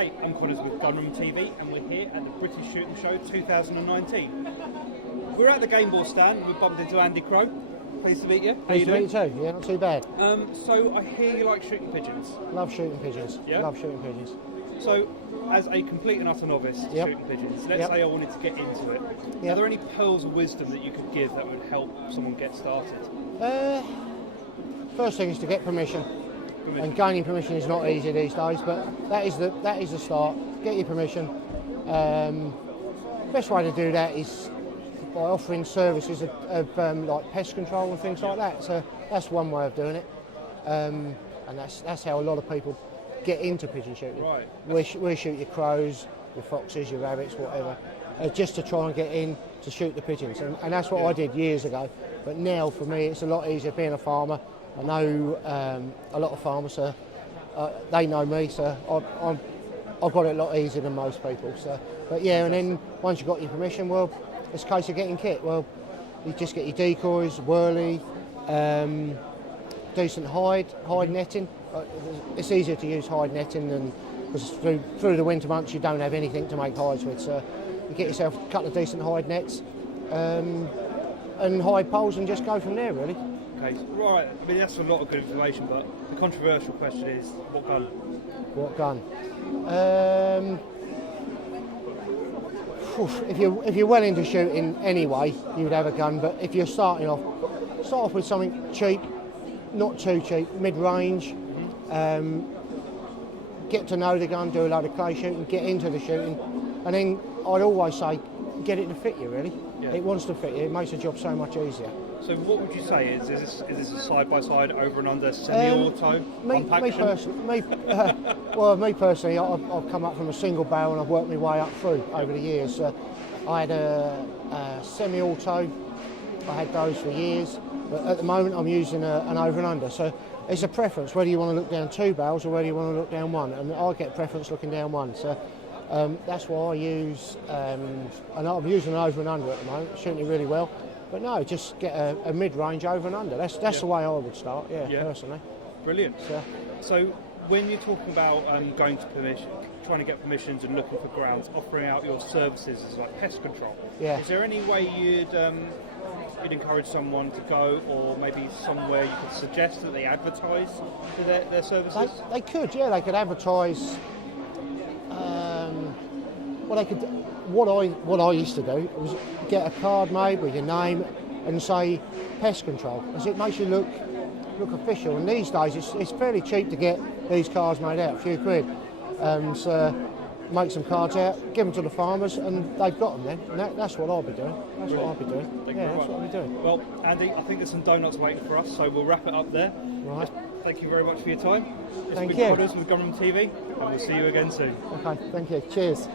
Hey, I'm Connors with Gunroom.tv and we're here at the British Shooting Show 2019. We're at the Gamebore stand. We bumped into Andy Crow. Pleased to meet you. Pleased to meet you too. Yeah, not too bad. So I hear you like shooting pigeons. Love shooting pigeons. Yeah? Love shooting pigeons. So, as a complete and utter novice to shooting pigeons, let's say I wanted to get into it. Are there any pearls of wisdom that you could give that would help someone get started? First thing is to get permission. And gaining permission is not easy these days, but that is the start. Get your permission. Best way to do that is by offering services of like pest control and things like that. So that's one way of doing it, and that's how a lot of people get into pigeon shooting. Right. We shoot your crows, your foxes, your rabbits, whatever, just to try and get in to shoot the pigeons, and that's what I did years ago. But now for me, it's a lot easier being a farmer. I know a lot of farmers, they know me, so I've got it a lot easier than most people. So, but yeah, and then once you've got your permission, well, it's a case of getting kit. Well, you just get your decoys, whirly, decent hide netting. It's easier to use hide netting than, because through the winter months you don't have anything to make hides with. So you get yourself a couple of decent hide nets and hide poles, and just go from there, really. Okay, right. I mean, that's a lot of good information, but the controversial question is, what gun? What gun? If you're well into shooting anyway, you would have a gun. But if you're starting off, start off with something cheap, not too cheap, mid-range. Get to know the gun, do a load of clay shooting, get into the shooting, and then I'd always say, get it to fit you. Really, it wants to fit you. It makes the job so much easier. So what would you say? Is this a side-by-side, over and under, semi-auto, compact? Me personally, I've come up from a single barrel and I've worked my way up through over the years. I had a semi-auto, I had those for years, but at the moment I'm using an over and under. So it's a preference, whether you want to look down two barrels or whether you want to look down one, and I get preference looking down one. So that's why I use, and I'm using an over and under at the moment, shooting it really well. But no, just get a mid-range over and under. That's the way I would start, personally. Brilliant. So when you're talking about going to permission, trying to get permissions and looking for grounds, offering out your services as like pest control, is there any way you'd encourage someone to go, or maybe somewhere you could suggest that they advertise for their services? They could, they could advertise. What I used to do was get a card made with your name and say pest control, as it makes you look official. And these days it's fairly cheap to get these cards made out, a few quid. So make some cards out, give them to the farmers, and they've got them then. And that's what I'll be doing. That's what I'll be doing. That's what I'll be doing. Well, Andy, I think there's some donuts waiting for us, so we'll wrap it up there. Right. Thank you very much for your time. Thank you. This has been Connors with Gunroom.tv, and we'll see you again soon. Okay, thank you. Cheers.